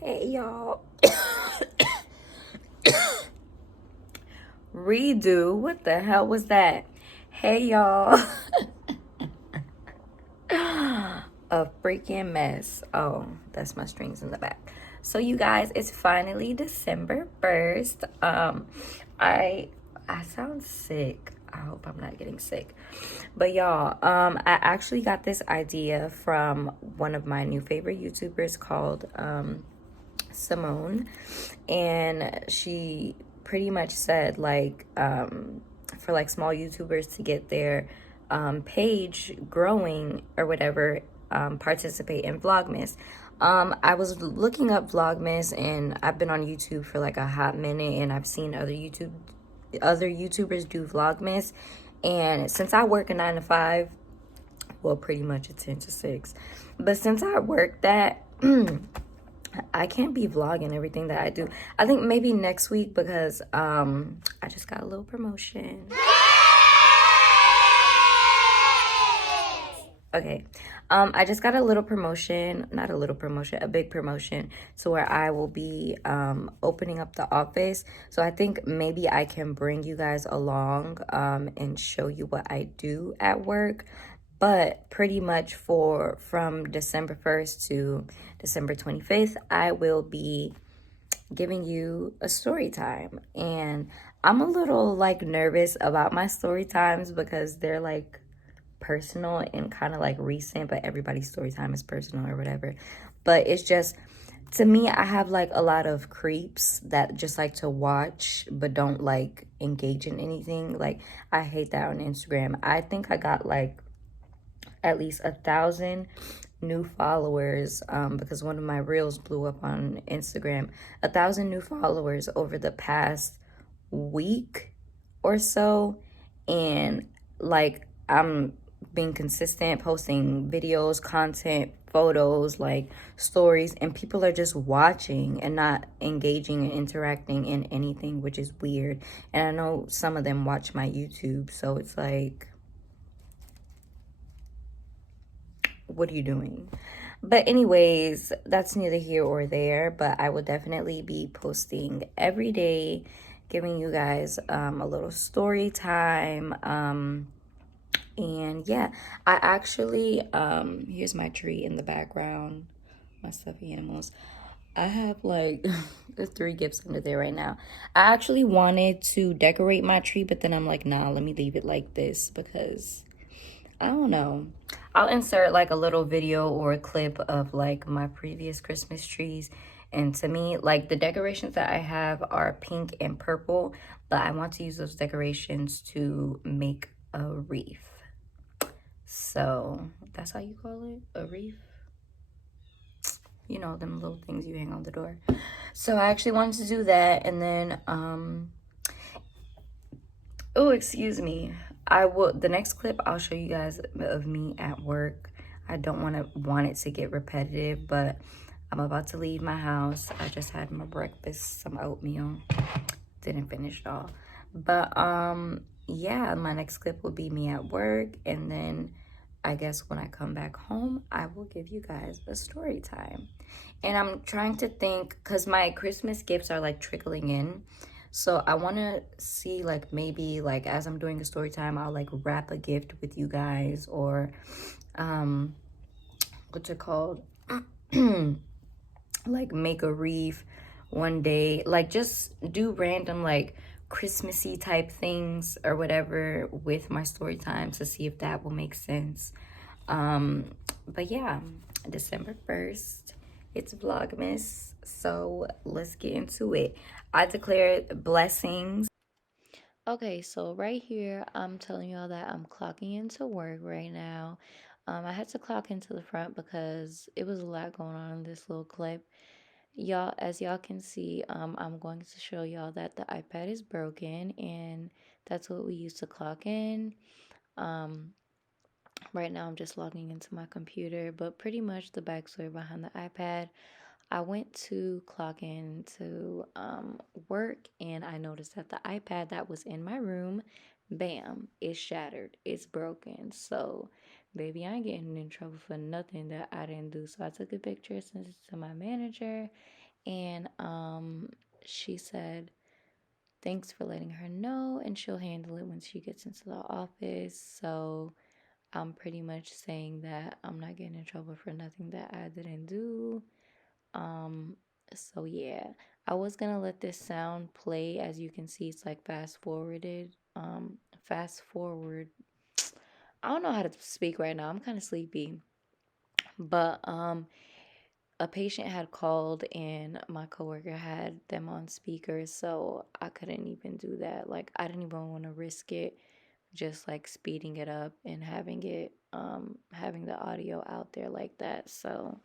Hey y'all. Redo. What the hell was that? Hey y'all. A freaking mess. Oh, that's my strings in the back. So you guys, it's finally December 1st. I sound sick. I hope I'm not getting sick. But y'all, I actually got this idea from one of my new favorite YouTubers called Simone, and she pretty much said like for like small YouTubers to get their page growing or whatever, participate in Vlogmas. I was looking up Vlogmas, and I've been on YouTube for like a hot minute, and I've seen other YouTubers do Vlogmas. And since I work a 9 to 5, well, pretty much a 10 to 6, but since I work that, I can't be vlogging everything that I do. I think maybe next week, because I just got a little promotion. Okay. I just got a little promotion, not a little promotion, a big promotion, to where I will be opening up the office. So I think maybe I can bring you guys along and show you what I do at work. But pretty much from December 1st to December 25th, I will be giving you a story time. And I'm a little like nervous about my story times because they're like personal and kind of like recent, but everybody's story time is personal or whatever. But it's just, to me, I have like a lot of creeps that just like to watch but don't like engage in anything. Like, I hate that on Instagram. I think I got like at least 1,000 new followers because one of my reels blew up on Instagram. 1,000 new followers over the past week or so. And like, I'm being consistent, posting videos, content, photos, like stories, and people are just watching and not engaging and interacting in anything, which is weird. And I know some of them watch my YouTube, so it's like, what are you doing? But anyways, that's neither here or there. But I will definitely be posting every day, giving you guys a little story time. And yeah, I actually, here's my tree in the background, my stuffy animals. I have like the 3 gifts under there right now. I actually wanted to decorate my tree, but then I'm like, nah, let me leave it like this because I don't know. I'll insert like a little video or a clip of like my previous Christmas trees. And to me, like, the decorations that I have are pink and purple, but I want to use those decorations to make a wreath. So that's how you call it, a wreath. You know, them little things you hang on the door. So I actually wanted to do that. And then, oh, excuse me. The next clip I'll show you guys of me at work. I don't want it to get repetitive, but I'm about to leave my house. I just had my breakfast, some oatmeal. Didn't finish it all. But yeah, my next clip will be me at work, and then I guess when I come back home, I will give you guys a story time. And I'm trying to think, because my Christmas gifts are like trickling in. So I want to see, like, maybe like as I'm doing a story time, I'll like wrap a gift with you guys, or what's it called? Like make a wreath one day, like just do random like Christmassy type things or whatever with my story time to see if that will make sense. But yeah, December 1st, it's Vlogmas, so let's get into it. I declared blessings. Okay, so right here, I'm telling y'all that I'm clocking into work right now. I had to clock into the front because it was a lot going on in this little clip. Y'all, as y'all can see, I'm going to show y'all that the iPad is broken, and that's what we use to clock in. Um, right now I'm just logging into my computer, but pretty much the backstory behind the iPad. I went to clock in to work, and I noticed that the iPad that was in my room, bam, it's shattered. It's broken. So, baby, I ain't getting in trouble for nothing that I didn't do. So I took a picture, sent it to my manager, and she said thanks for letting her know, and she'll handle it when she gets into the office. So I'm pretty much saying that I'm not getting in trouble for nothing that I didn't do. So yeah, I was gonna let this sound play. As you can see, it's like fast forwarded. Fast forward. I don't know how to speak right now. I'm kind of sleepy. But a patient had called and my coworker had them on speakers, so I couldn't even do that. Like I didn't even want to risk it, just like speeding it up and having the audio out there like that. So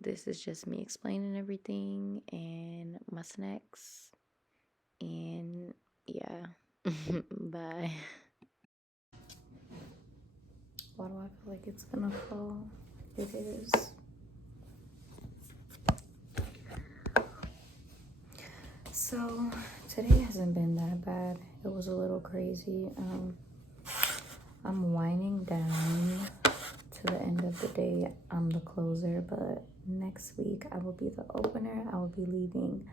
this is just me explaining everything and my snacks. And yeah. Bye. Why do I feel like it's gonna fall? It is. So today hasn't been that bad. It was a little crazy. I'm winding down to the end of the day. I'm the closer, but next week I will be the opener. I will be leaving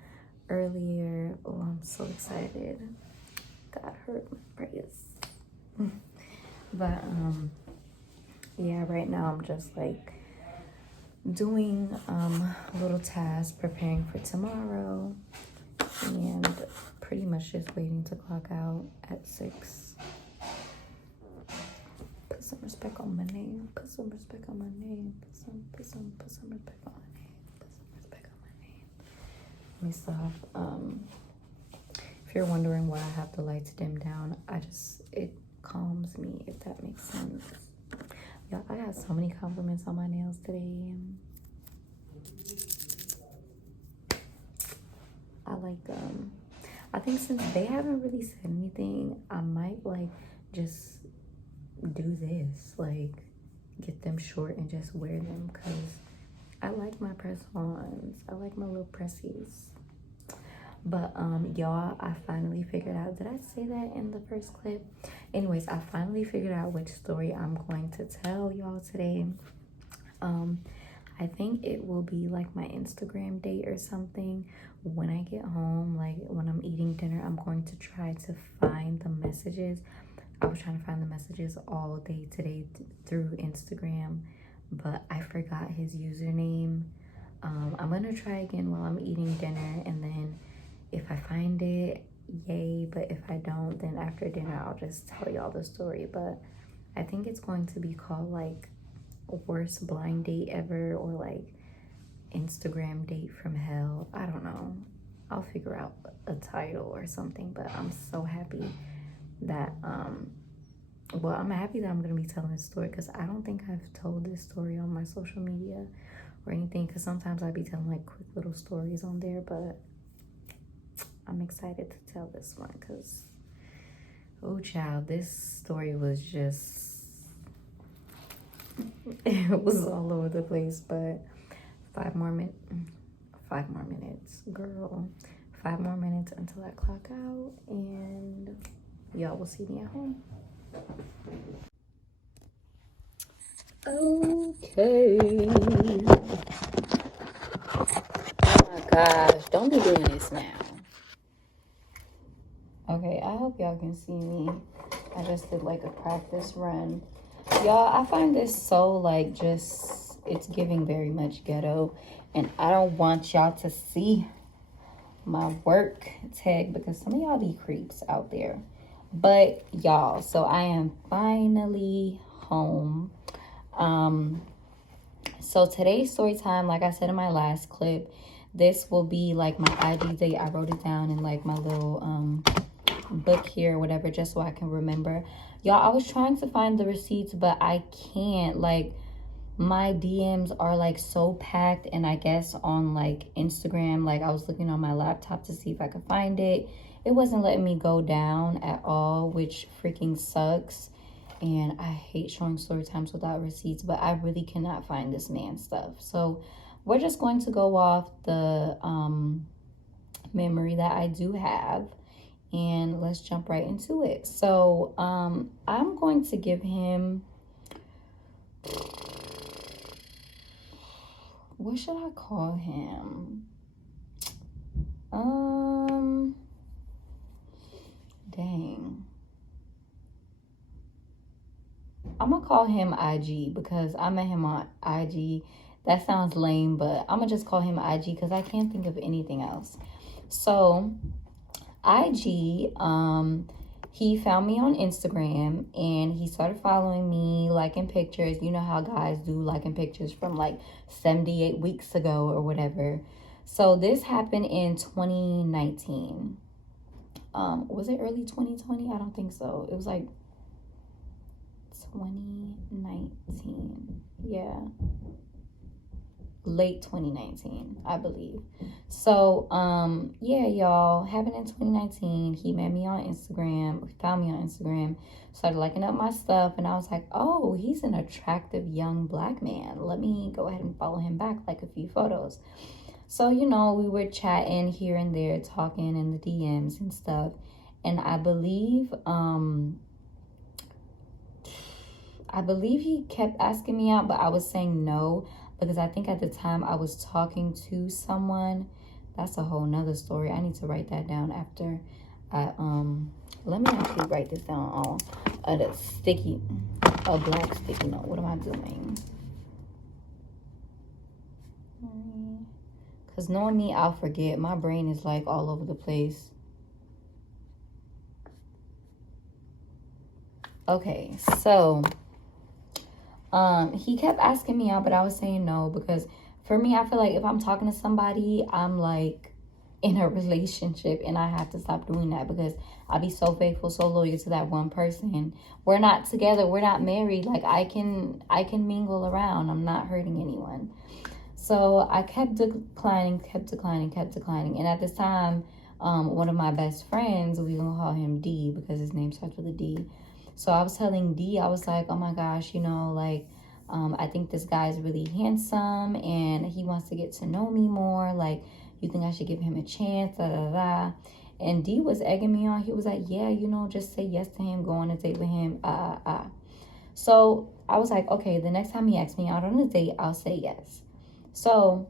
earlier. Oh, I'm so excited. God heard my prayers. But yeah, right now I'm just like doing little tasks, preparing for tomorrow, and pretty much just waiting to clock out at 6. Put some respect on my name. Put some respect on my name. Put some respect on my name. Put some respect on my name. Let me stop. If you're wondering why I have the lights dimmed down, it calms me, if that makes sense. Yeah, I got so many compliments on my nails today. I like them. I think since they haven't really said anything, I might like just do this, like get them short and just wear them, because I like my press-ons. I like my little pressies. But y'all, I finally figured out, did I say that in the first clip? Anyways, I finally figured out which story I'm going to tell y'all today. I think it will be like my Instagram date or something. When I get home, like when I'm eating dinner, I'm going to try to find the messages. I was trying to find the messages all day today through Instagram, but I forgot his username. I'm gonna try again while I'm eating dinner, and then if I find it, yay. But if I don't, then after dinner I'll just tell y'all the story. But I think it's going to be called like worst blind date ever, or like Instagram date from hell. I don't know. I'll figure out a title or something. But I'm so happy that well, I'm happy that I'm gonna be telling this story, because I don't think I've told this story on my social media or anything, because sometimes I'd be telling like quick little stories on there. But I'm excited to tell this one, because oh child, this story was just it was all over the place. But 5 more minutes, girl. 5 more minutes until I clock out, and y'all will see me at home. Okay. Oh my gosh, don't be doing this now. Okay, I hope y'all can see me. I just did like a practice run. Y'all, I find this so like just, it's giving very much ghetto, and I don't want y'all to see my work tag, because some of y'all be creeps out there. But y'all, so I am finally home. So today's story time, like I said in my last clip, this will be like my IG date. I wrote it down in like my little book here or whatever, just so I can remember. Y'all, I was trying to find the receipts, but I can't. Like, my DMs are like so packed, and I guess on like Instagram, like I was looking on my laptop to see if I could find it. It wasn't letting me go down at all, which freaking sucks. And I hate showing story times without receipts, but I really cannot find this man's stuff. So we're just going to go off the memory that I do have, and let's jump right into it. So I'm going to give him, what should I call him? I'm gonna call him IG because I met him on IG. That sounds lame, but I'm gonna just call him IG because I can't think of anything else. So IG, he found me on Instagram and he started following me, liking pictures. You know how guys do, liking pictures from like 78 weeks ago or whatever. So this happened in 2019. Was it early 2020? I don't think so. It was like 2019. Yeah. Late 2019, I believe. So, yeah, y'all, happened in 2019. He met me on Instagram, found me on Instagram, started liking up my stuff, and I was like, oh, he's an attractive young black man. Let me go ahead and follow him back, like a few photos. So, you know, we were chatting here and there, talking in the DMs and stuff. And I believe he kept asking me out, but I was saying no because I think at the time I was talking to someone. That's a whole nother story. I need to write that down after I let me actually write this down on a black sticky note. What am I doing? Because knowing me, I'll forget. My brain is like all over the place. Okay, so he kept asking me out, but I was saying no because for me, I feel like if I'm talking to somebody, I'm like in a relationship and I have to stop doing that because I'll be so faithful, so loyal to that one person. We're not together, we're not married. Like I can mingle around. I'm not hurting anyone. So I kept declining. And at this time, one of my best friends, we're going to call him D because his name starts with a D. So I was telling D, I was like, oh my gosh, you know, like, I think this guy is really handsome and he wants to get to know me more. Like, you think I should give him a chance, da, da, da. And D was egging me on. He was like, yeah, you know, just say yes to him, go on a date with him, So I was like, okay, the next time he asks me out on a date, I'll say yes. So,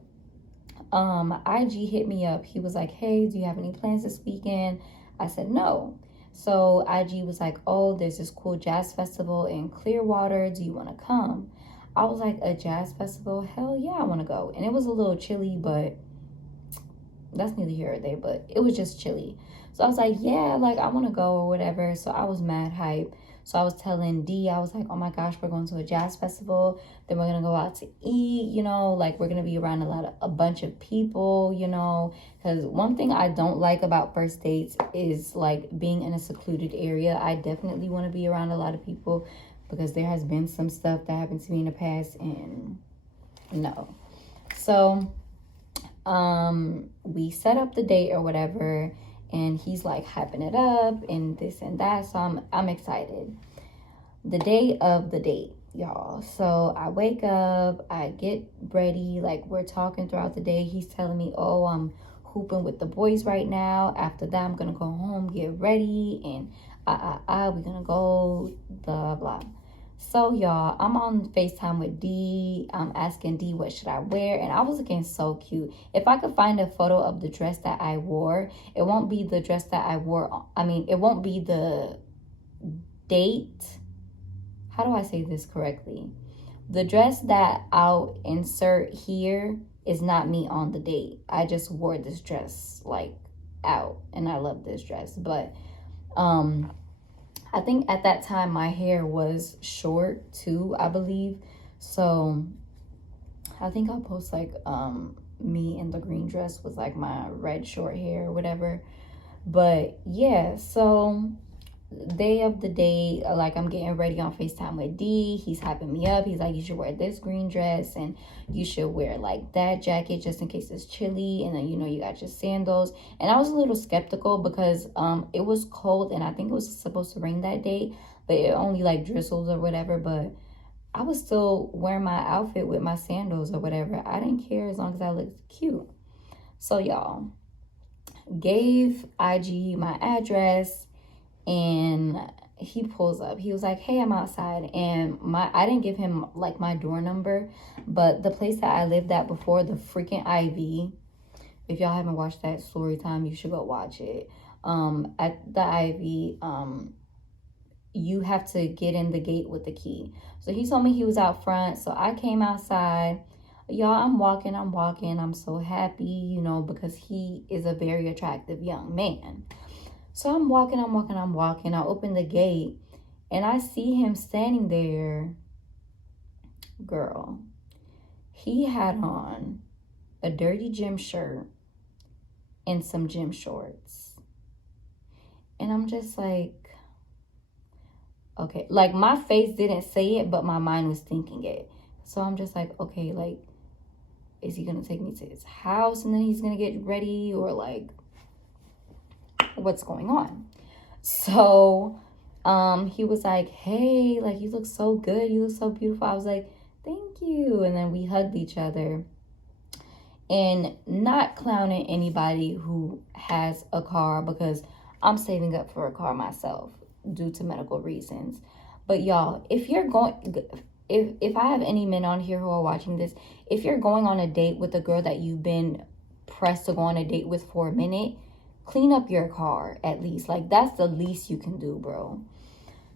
IG hit me up. He was like, hey, do you have any plans this weekend? I said, no. So IG was like, oh, there's this cool jazz festival in Clearwater. Do you want to come? I was like, a jazz festival? Hell yeah, I want to go. And it was a little chilly, but that's neither here or there, but it was just chilly. So I was like, yeah, like I want to go or whatever. So I was mad hype. So I was telling D, I was like, oh my gosh, we're going to a jazz festival. Then we're going to go out to eat, you know, like we're going to be around a bunch of people, you know, because one thing I don't like about first dates is like being in a secluded area. I definitely want to be around a lot of people because there has been some stuff that happened to me in the past and no. So, we set up the date or whatever. And he's like hyping it up and this and that. So I'm excited. The day of the date, y'all. So I wake up, I get ready. Like we're talking throughout the day. He's telling me, oh, I'm hooping with the boys right now. After that, I'm going to go home, get ready. And we're going to go, blah, blah. So y'all, I'm on FaceTime with D. I'm asking D what should I wear, and I was looking so cute. If I could find a photo of the dress that I wore, it won't be the dress that I wore. It won't be the date. How do I say this correctly? The dress that I'll insert here is not me on the date. I just wore this dress like out, and I love this dress, but I think at that time my hair was short too, I believe. So I think I'll post like me in the green dress with like my red short hair or whatever. But yeah, so day of the day, like I'm getting ready on FaceTime with D. He's hyping me up. He's like, you should wear this green dress and you should wear like that jacket just in case it's chilly, and then you know you got your sandals. And I was a little skeptical because it was cold and I think it was supposed to rain that day, but it only like drizzled or whatever. But I was still wearing my outfit with my sandals or whatever. I didn't care as long as I looked cute. So y'all, gave IG my address. And he pulls up. He was like, hey, I'm outside. And I didn't give him like my door number, but the place that I lived at before, the freaking IV, if y'all haven't watched that story time, you should go watch it. At the IV, you have to get in the gate with the key. So he told me he was out front. So I came outside. Y'all, I'm walking. I'm so happy, you know, because he is a very attractive young man. So I'm walking. I open the gate and I see him standing there. Girl, he had on a dirty gym shirt and some gym shorts. And I'm just like, okay, like my face didn't say it, but my mind was thinking it. So I'm just like, okay, like, is he gonna take me to his house and then he's gonna get ready, or like, what's going on? So he was like, hey, like, you look so good, you look so beautiful. I was like, thank you. And then we hugged each other. And not clowning anybody who has a car, because I'm saving up for a car myself due to medical reasons. But y'all, if you're going, if I have any men on here who are watching this, if you're going on a date with a girl that you've been pressed to go on a date with for a minute, clean up your car at least. Like, that's the least you can do, bro.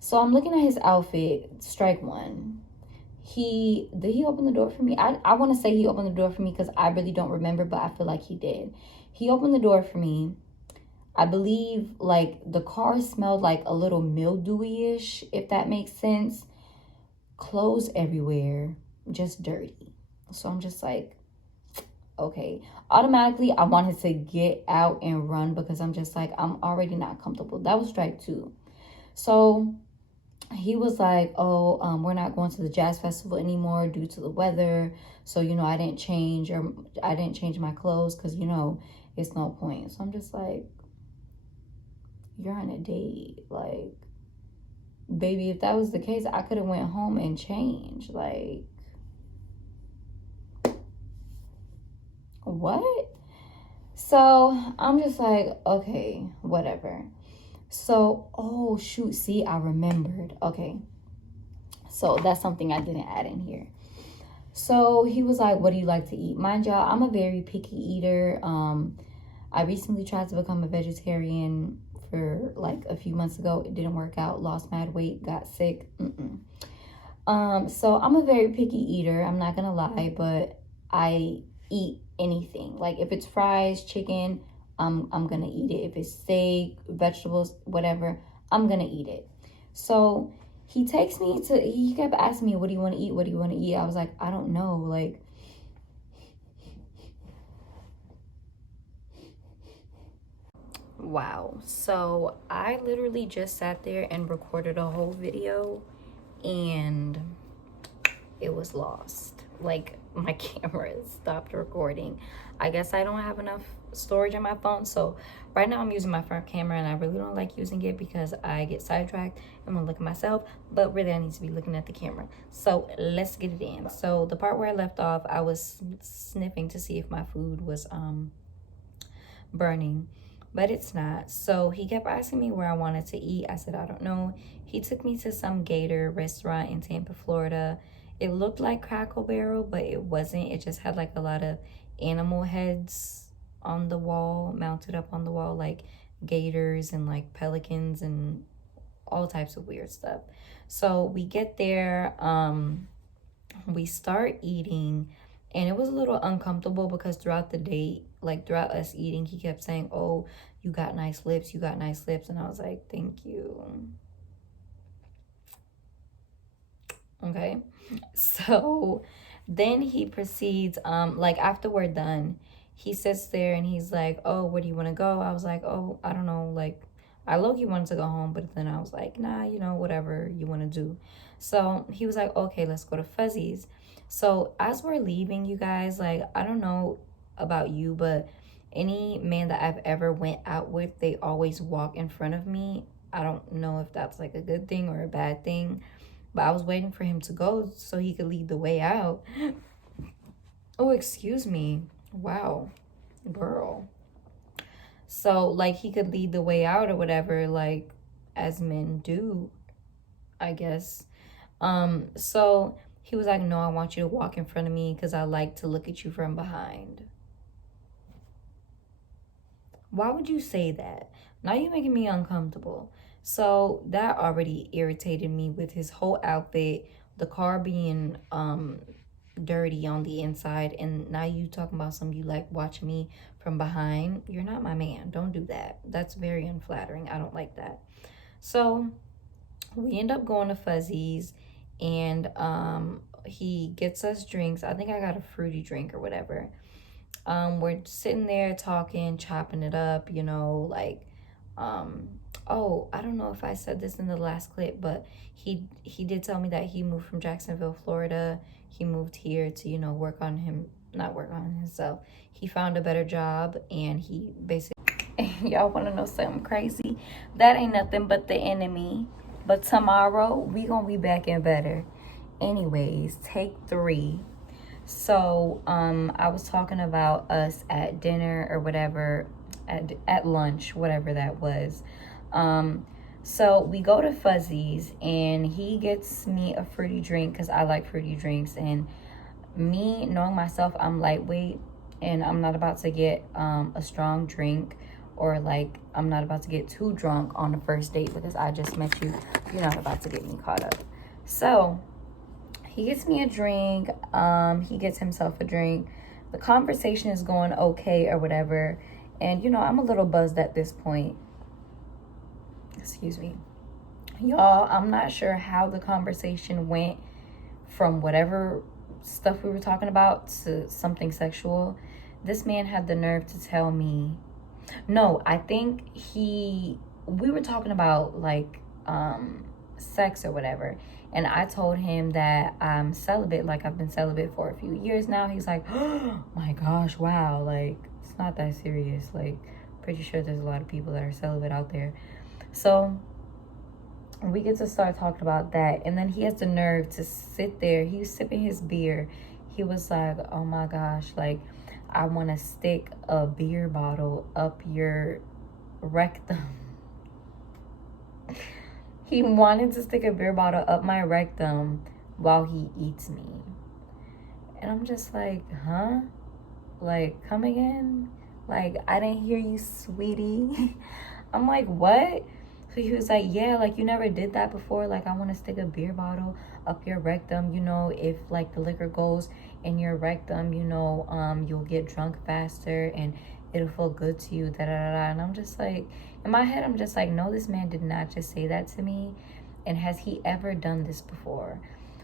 So I'm looking at his outfit. Strike one. Did he open the door for me? I want to say he opened the door for me because I really don't remember, but I feel like he did. He opened the door for me. I believe like the car smelled like a little mildewy-ish, if that makes sense. Clothes everywhere, just dirty. So I'm just like, okay. Automatically, I wanted to get out and run because I'm just like, I'm already not comfortable. That was strike two. So he was like, oh, we're not going to the jazz festival anymore due to the weather. So, you know, I didn't change my clothes because, you know, it's no point. So I'm just like, you're on a date. Like, baby, if that was the case, I could have went home and changed. Like, what? So I'm just like, okay, whatever. So, oh shoot, see, I remembered. Okay, so that's something I didn't add in here. So he was like, what do you like to eat? Mind y'all, I'm a very picky eater. I recently tried to become a vegetarian for like a few months ago. It didn't work out. Lost mad weight, got sick. So I'm a very picky eater. I'm not gonna lie, but I eat anything. Like if it's fries, chicken, I'm gonna eat it. If it's steak, vegetables, whatever, I'm gonna eat it. So he kept asking me, what do you want to eat? What do you want to eat? I was like, I don't know. Like, wow. So I literally just sat there and recorded a whole video and it was lost. Like, my camera stopped recording. I guess I don't have enough storage on my phone. So right now I'm using my front camera and I really don't like using it because I get sidetracked and want to look at myself, but really I need to be looking at the camera. So let's get it in. So the part where I left off, I was sniffing to see if my food was burning, but it's not. So he kept asking me where I wanted to eat. I said, I don't know. He took me to some Gator restaurant in Tampa, Florida. It looked like Crackle Barrel, but it wasn't. It just had like a lot of animal heads on the wall, mounted up on the wall, like gators and like pelicans and all types of weird stuff. So we get there, we start eating, and it was a little uncomfortable because throughout the date, like throughout us eating, he kept saying, oh, you got nice lips, you got nice lips. And I was like, thank you. Okay. So then he proceeds, like after we're done, he sits there and he's like, oh, where do you want to go? I was like, oh, I don't know. Like, I low-key wanted to go home, but then I was like, nah, you know, whatever you want to do. So he was like, okay, let's go to Fuzzy's. So as we're leaving, you guys, like, I don't know about you, but any man that I've ever went out with, they always walk in front of me. I don't know if that's like a good thing or a bad thing, but I was waiting for him to go so he could lead the way out. Oh, excuse me. Wow, girl. So, like, he could lead the way out or whatever, like, as men do, I guess. So he was like, no, I want you to walk in front of me because I like to look at you from behind. Why would you say that? Now you're making me uncomfortable. So that already irritated me with his whole outfit, the car being dirty on the inside, and now you talking about some you like watching me from behind. You're not my man. Don't do that. That's very unflattering. I don't like that. So we end up going to Fuzzy's, and he gets us drinks. I think I got a fruity drink or whatever. We're sitting there talking, chopping it up, you know, like oh, I don't know if I said this in the last clip, but he did tell me that he moved from Jacksonville, Florida. He moved here to, you know, not work on himself. He found a better job, and he basically y'all want to know something crazy? That ain't nothing but the enemy. But tomorrow we gonna be back and better. Anyways, take 3. So I was talking about us at dinner or whatever, at lunch, whatever that was. So we go to Fuzzy's, and he gets me a fruity drink because I like fruity drinks, and me knowing myself, I'm lightweight, and I'm not about to get a strong drink, or like I'm not about to get too drunk on the first date because I just met you. You're not about to get me caught up. So he gets me a drink. He gets himself a drink. The conversation is going okay or whatever, and you know, I'm a little buzzed at this point. Excuse me, y'all. I'm not sure how the conversation went from whatever stuff we were talking about to something sexual. This man had the nerve to tell me, no, I think we were talking about like sex or whatever, and I told him that I'm celibate, like I've been celibate for a few years now. He's like, oh my gosh, wow, like it's not that serious, like pretty sure there's a lot of people that are celibate out there. So we get to start talking about that, and then he has the nerve to sit there. He was sipping his beer. He was like, oh my gosh, like I want to stick a beer bottle up your rectum. He wanted to stick a beer bottle up my rectum while he eats me. And I'm just like, huh? Like, come again? Like, I didn't hear you, sweetie. I'm like, what? So he was like, yeah, like you never did that before. Like, I want to stick a beer bottle up your rectum. You know, if like the liquor goes in your rectum, you know, you'll get drunk faster and it'll feel good to you. Da da da da. And I'm just like, in my head, I'm just like, no, this man did not just say that to me. And has he ever done this before?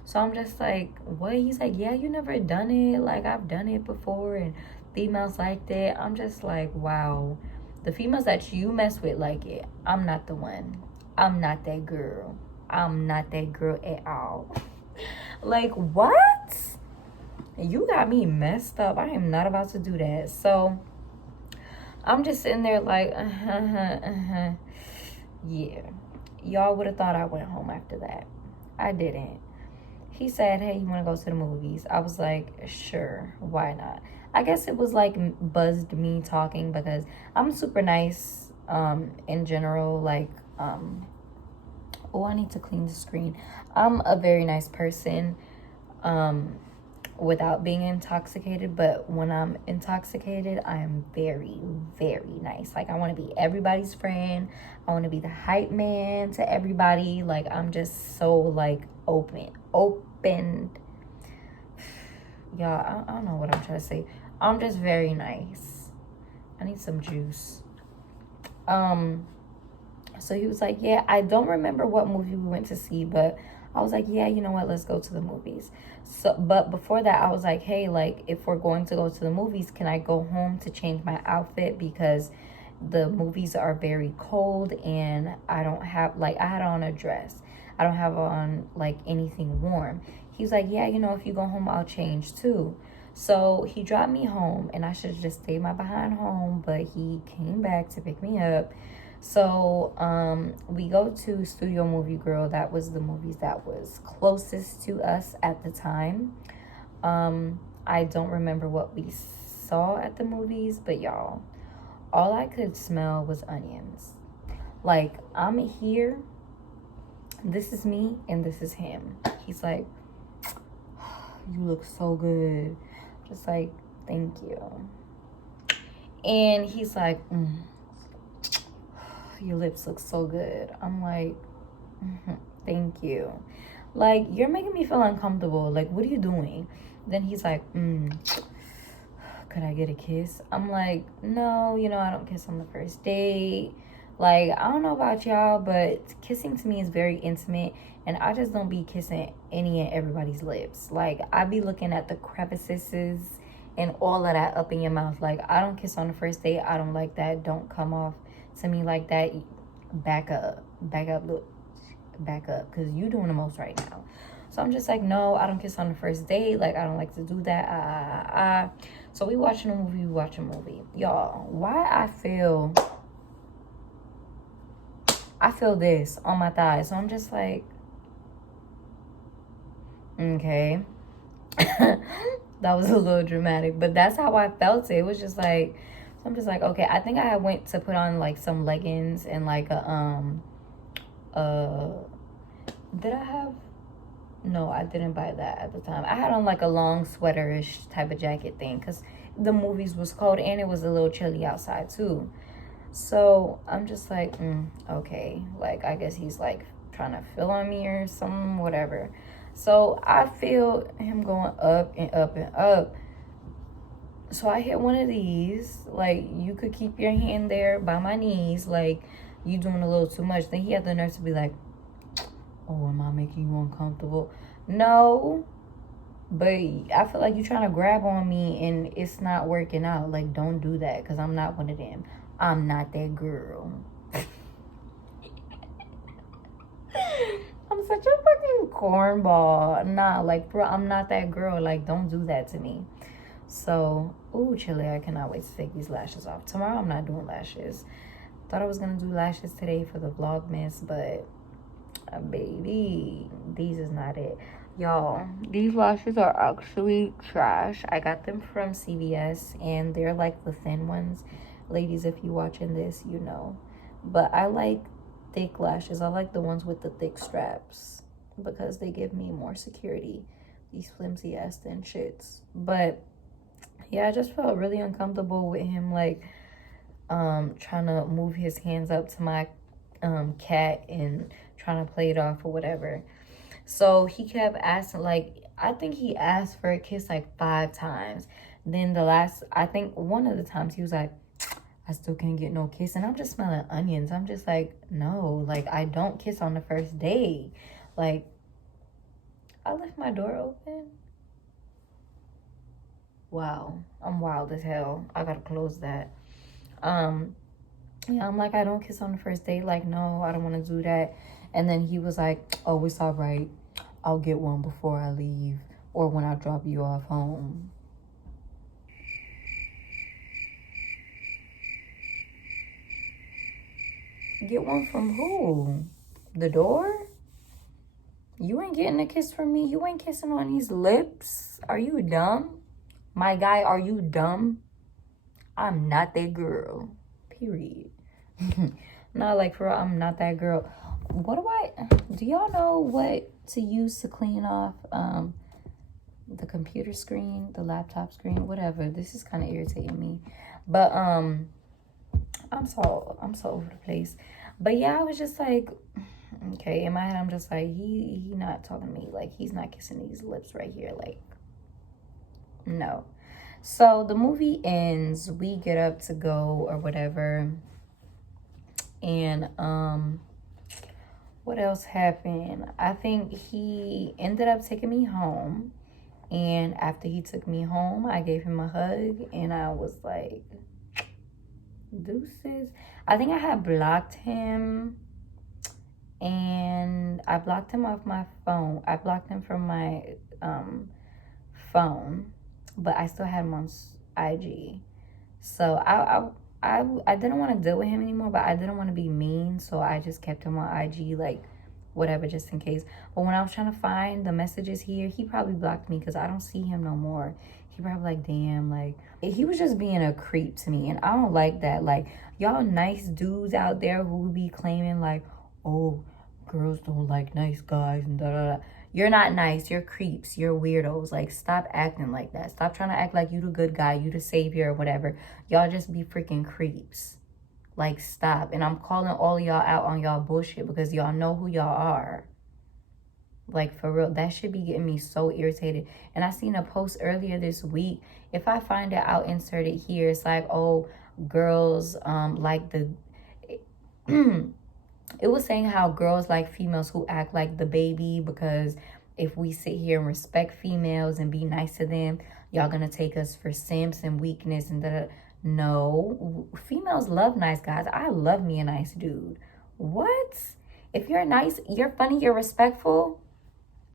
So I'm just like, what? He's like, yeah, you never done it. Like, I've done it before, and females like that. I'm just like, wow. The females that you mess with like it. I'm not the one. I'm not that girl. I'm not that girl at all. Like, what? You got me messed up. I am not about to do that. So I'm just sitting there like, yeah. Y'all would have thought I went home after that. I didn't. He said, hey, you want to go to the movies? I was like, sure, why not? I guess it was like buzzed me talking because I'm super nice in general. Like, oh, I need to clean the screen. I'm a very nice person without being intoxicated. But when I'm intoxicated, I am very, very nice. Like, I want to be everybody's friend. I want to be the hype man to everybody. Like, I'm just so, like, opened. Y'all, I don't know what I'm trying to say. I'm just very nice. I need some juice. So he was like, yeah, I don't remember what movie we went to see, but I was like, yeah, you know what, let's go to the movies. So, but before that, I was like, hey, like, if we're going to go to the movies, can I go home to change my outfit? Because the movies are very cold, and I don't have, like, I had on a dress. I don't have on, like, anything warm. He was like, yeah, you know, if you go home, I'll change too. So he dropped me home, and I should have just stayed my behind home, but he came back to pick me up. So we go to Studio Movie Girl. That was the movies that was closest to us at the time. I don't remember what we saw at the movies, but y'all, all I could smell was onions. Like, I'm here, this is me, and this is him. He's like, you look so good. Just like, thank you. And he's like, your lips look so good. I'm like, thank you. Like, you're making me feel uncomfortable. Like, what are you doing? Then he's like, could I get a kiss? I'm like, no, I don't kiss on the first date. Like, I don't know about y'all, but kissing to me is very intimate, and I just don't be kissing any and everybody's lips. Like, I be looking at the crevices and all of that up in your mouth. Like, I don't kiss on the first date. I don't like that. Don't come off to me like that. Back up, look, back up, because you doing the most right now. So I'm just like, no, I don't kiss on the first date. Like, I don't like to do that. So we watching a movie. Y'all, why I feel this on my thighs. So I'm just like, okay. That was a little dramatic, but that's how I felt it. It was just like, so I'm just like, okay. I think I went to put on like some leggings and like did I have? No, I didn't buy that at the time. I had on like a long sweaterish type of jacket thing because the movies was cold and it was a little chilly outside too. So I'm just like, okay. Like, I guess he's like trying to feel on me or something, whatever. So I feel him going up and up and up. So I hit one of these. Like, you could keep your hand there by my knees. Like, you doing a little too much. Then he had the nerve to be like, oh, am I making you uncomfortable? No. But I feel like you're trying to grab on me and it's not working out. Like, don't do that, because I'm not one of them. I'm not that girl. I'm such a fucking cornball. Nah, like, bro, I'm not that girl. Like, don't do that to me. So, ooh, chilly. I cannot wait to take these lashes off. Tomorrow I'm not doing lashes. Thought I was going to do lashes today for the Vlogmas, but baby, these is not it. Y'all, these lashes are actually trash. I got them from CVS, and they're like the thin ones. Ladies, if you watching this, you know. But I like thick lashes. I like the ones with the thick straps because they give me more security. These flimsy ass thin shits. But yeah, I just felt really uncomfortable with him, like, trying to move his hands up to my cat and trying to play it off or whatever. So he kept asking, like, I think he asked for a kiss like 5 times. Then I think one of the times he was like, I still can't get no kiss. And I'm just smelling onions. I'm just like, no, like, I don't kiss on the first day. Like, I left my door open. Wow, I'm wild as hell. I gotta close that. Yeah, I'm like, I don't kiss on the first date. Like, no, I don't want to do that. And then he was like, oh, it's all right. I'll get one before I leave or when I drop you off home. Get one from who? The door? You ain't getting a kiss from me. You ain't kissing on these lips. Are you dumb? My guy, are you dumb? I'm not that girl. Period. Not like, for real, I'm not that girl. Do y'all know what to use to clean off the computer screen, the laptop screen, whatever? This is kind of irritating me. But I'm so over the place. But yeah, I was just like, okay, in my head I'm just like, he not talking to me. Like, he's not kissing these lips right here. Like, no. So the movie ends, we get up to go or whatever. And what else happened? I think he ended up taking me home. And after he took me home, I gave him a hug. And I was like, deuces. I think I had blocked him. And I blocked him off my phone. I blocked him from my phone. But I still had him on IG. So I didn't want to deal with him anymore, but I didn't want to be mean, so I just kept him on IG, like, whatever, just in case. But when I was trying to find the messages here, he probably blocked me because I don't see him no more. He probably like, damn, like, he was just being a creep to me, and I don't like that. Like, y'all nice dudes out there who be claiming, like, oh, girls don't like nice guys and da-da-da. You're not nice. You're creeps. You're weirdos. Like, stop acting like that. Stop trying to act like you the good guy, you the savior or whatever. Y'all just be freaking creeps. Like, stop. And I'm calling all y'all out on y'all bullshit because y'all know who y'all are. Like, for real, that should be getting me so irritated. And I seen a post earlier this week. If I find it, I'll insert it here. It's like, oh, girls like the it was saying how girls like females who act like the baby, because if we sit here and respect females and be nice to them, y'all gonna take us for simps and weakness and da. No, females love nice guys. I love me a nice dude. What? If you're nice, you're funny, you're respectful,